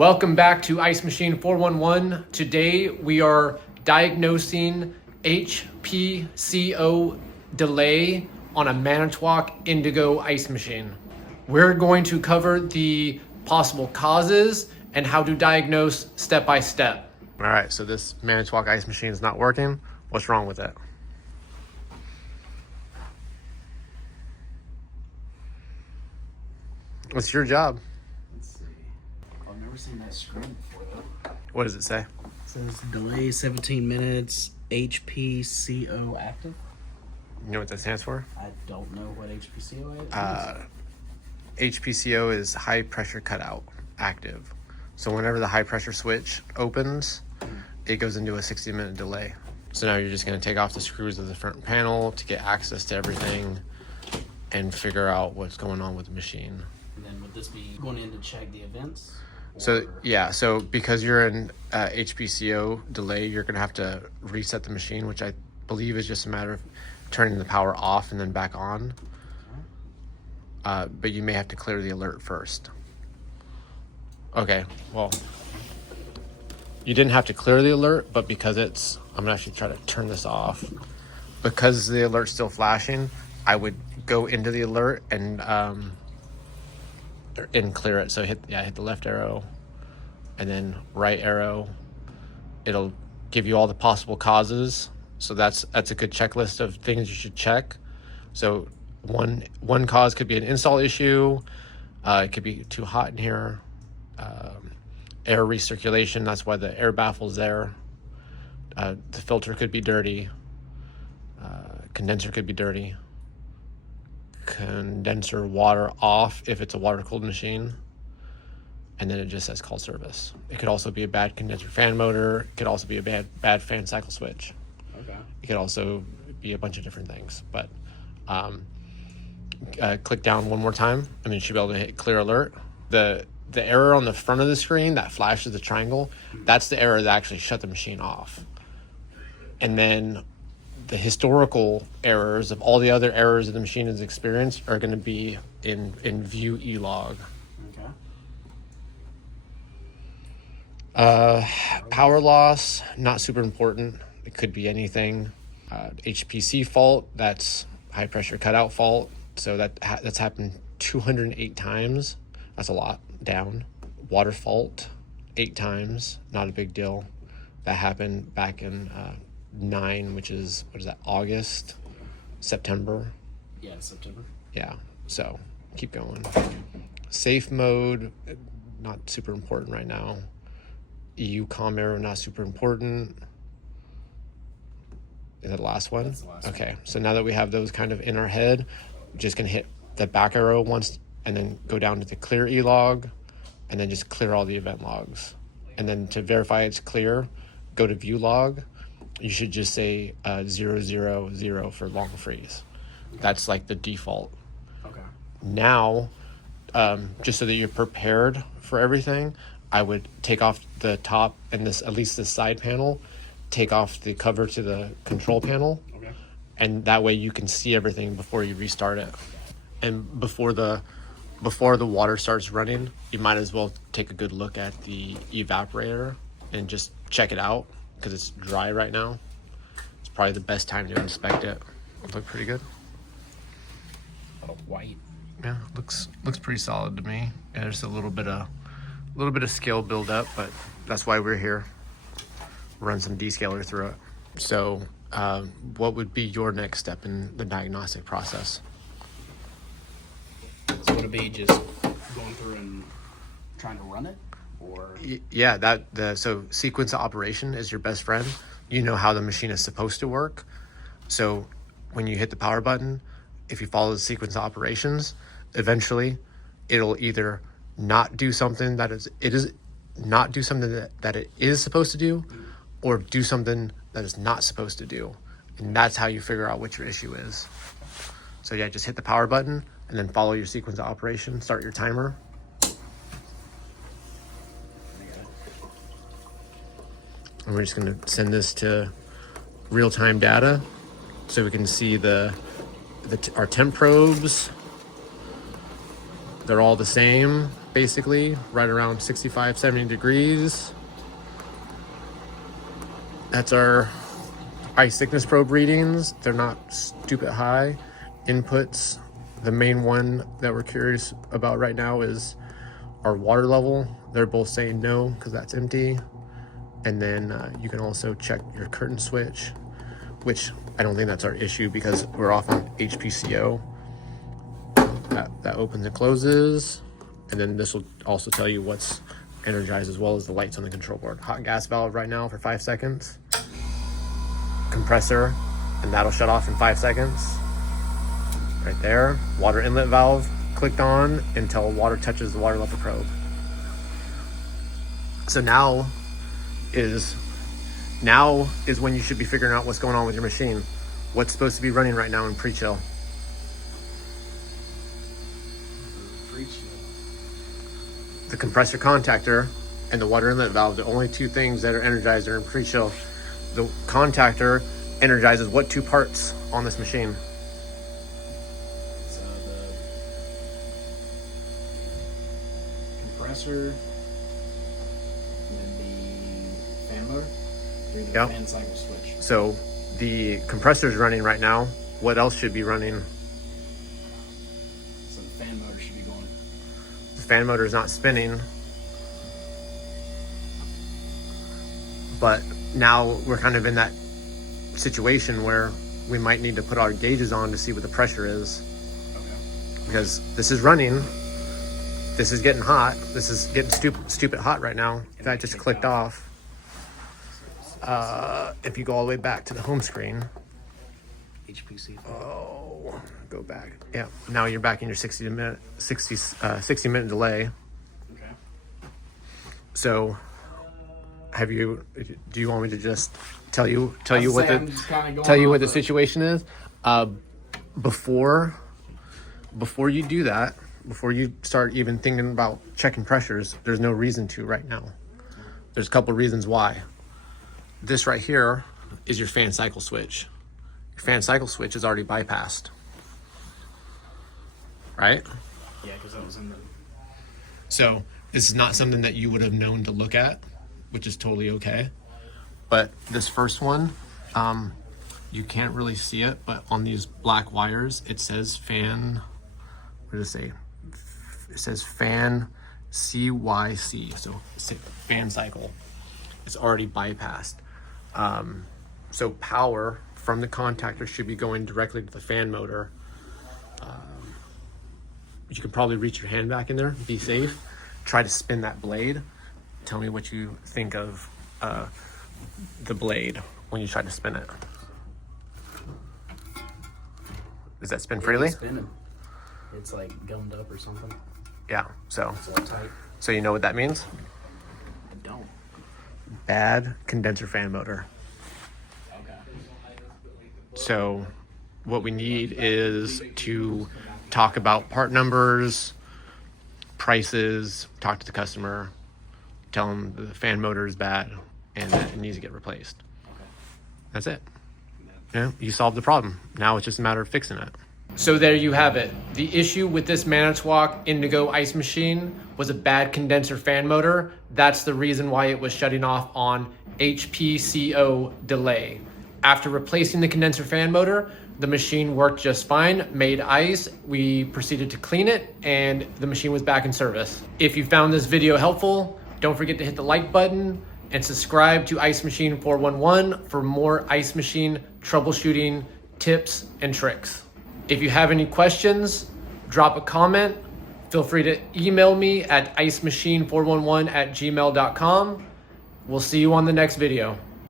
Welcome back to Ice Machine 411. Today we are diagnosing HPCO delay on a Manitowoc Indigo ice machine. We're going to cover the possible causes and how to diagnose step by step. All right, so this Manitowoc ice machine is not working. What's wrong with it? What's your job? Let's see. I've never seen that screen before though. What does it say? It says delay 17 minutes, HPCO active. You know what that stands for? I don't know what HPCO is. HPCO is high pressure cutout active. So whenever the high pressure switch opens, it goes into a 60-minute delay. So now you're just going to take off the screws of the front panel to get access to everything and figure out what's going on with the machine. And then would this be going in to check the events? So yeah, so because you're in HPCO delay, you're going to have to reset the machine, which I believe is just a matter of turning the power off and then back on. But you may have to clear the alert first. Okay, well, you didn't have to clear the alert, but because I'm gonna actually try to turn this off. Because the alert's still flashing, I would go into the alert and clear it. So hit the left arrow and then right arrow. It'll give you all the possible causes. So that's a good checklist of things you should check. So one cause could be an install issue. It could be too hot in here. Air recirculation, that's why the air baffle's there. The filter could be dirty. Condenser could be dirty. Condenser water off if it's a water-cooled machine. And then it just says call service. It could also be a bad condenser fan motor. It could also be a bad fan cycle switch. Okay. It could also be a bunch of different things. But click down one more time, and then you should be able to hit clear alert. The error on the front of the screen that flashes the triangle, that's the error that actually shut the machine off. And then the historical errors of all the other errors that the machine has experienced are going to be in view E-log. Okay. Power loss, not super important. It could be anything. HPC fault, that's high pressure cutout fault. So that's happened 208 times. That's a lot down. Water fault, 8 times, not a big deal. That happened back in 9, which is, what is that, August, September? Yeah, September. Yeah, so keep going. Safe mode, not super important right now. EU comm error, not super important. Is that the last one? That's the last one. Okay, so now that we have those kind of in our head, we're just gonna hit the back arrow once and then go down to the clear E-log and then just clear all the event logs. And then to verify it's clear, go to view log. You should just say 000 for long freeze. That's like the default. Okay. Now, just so that you're prepared for everything, I would take off the top and at least the side panel, take off the cover to the control panel. Okay. And that way you can see everything before you restart it. And before the water starts running, you might as well take a good look at the evaporator and just check it out because it's dry right now. It's probably the best time to inspect it. It look pretty good. Oh, white. Yeah, looks pretty solid to me. Yeah, there's a little bit of scale build up, but that's why we're here. Run some descaler through it. So, what would be your next step in the diagnostic process? So would it be just going through and trying to run it, or? Yeah, so sequence of operation is your best friend. You know how the machine is supposed to work. So when you hit the power button, if you follow the sequence of operations, eventually it'll either not do something that it is supposed to do, or do something that it's not supposed to do. And that's how you figure out what your issue is. So yeah, just hit the power button and then follow your sequence of operation, start your timer. And we're just gonna send this to real-time data so we can see our temp probes. They're all the same. basically, right around 65, 70 degrees. That's our ice thickness probe readings. They're not stupid high. Inputs, the main one that we're curious about right now is our water level. They're both saying no because that's empty. And then you can also check your curtain switch, which I don't think that's our issue because we're off on HPCO. That opens and closes. And then this will also tell you what's energized as well as the lights on the control board. Hot gas valve right now for 5 seconds. Compressor, and that'll shut off in 5 seconds. Right there. Water inlet valve clicked on until water touches the water level probe. So now is when you should be figuring out what's going on with your machine. What's supposed to be running right now in pre-chill? The compressor contactor and the water inlet valve, the only two things that are energized are in pre-chill. The contactor energizes what two parts on this machine? So the compressor, and then the fan motor, through the fan cycle switch. So the compressor is running right now. What else should be running? So the fan motor should be going. The fan motor is not spinning. But now we're kind of in that situation where we might need to put our gauges on to see what the pressure is. Okay. Because this is running, this is getting hot, this is getting stupid hot right now. That just clicked off. If you go all the way back to the home screen. HPCO. Oh, go back. Yeah, now you're back in your 60 minute delay. Okay. So do you want me to just tell you what the situation is? Before you do that, before you start even thinking about checking pressures, there's no reason to right now. There's a couple reasons why. This right here is your fan cycle switch. Your fan cycle switch is already bypassed, right? Yeah, because that was in the. So this is not something that you would have known to look at, which is totally okay. But this first one, you can't really see it, but on these black wires, it says fan, what does it say? It says fan CYC, so fan cycle. It's already bypassed. So power from the contactor should be going directly to the fan motor. You can probably reach your hand back in there, be safe. Try to spin that blade. Tell me what you think of the blade when you try to spin it. Does that spin freely? It's spinning. It's like gummed up or something. Yeah, so It's all tight. so you know what that means? I don't. Bad condenser fan motor. Okay. So what we need is to talk about part numbers, prices, talk to the customer, tell them the fan motor is bad and that it needs to get replaced. Okay. That's it. Yeah, you solved the problem. Now it's just a matter of fixing it. So there you have it. The issue with this Manitowoc Indigo ice machine was a bad condenser fan motor. That's the reason why it was shutting off on HPCO delay. After replacing the condenser fan motor, the machine worked just fine, made ice. We proceeded to clean it and the machine was back in service. If you found this video helpful, don't forget to hit the like button and subscribe to Ice Machine 411 for more ice machine troubleshooting tips and tricks. If you have any questions, drop a comment. Feel free to email me at icemachine411@gmail.com. We'll see you on the next video.